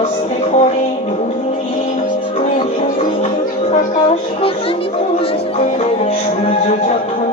বসতে করে আকাশ সূর্য যখন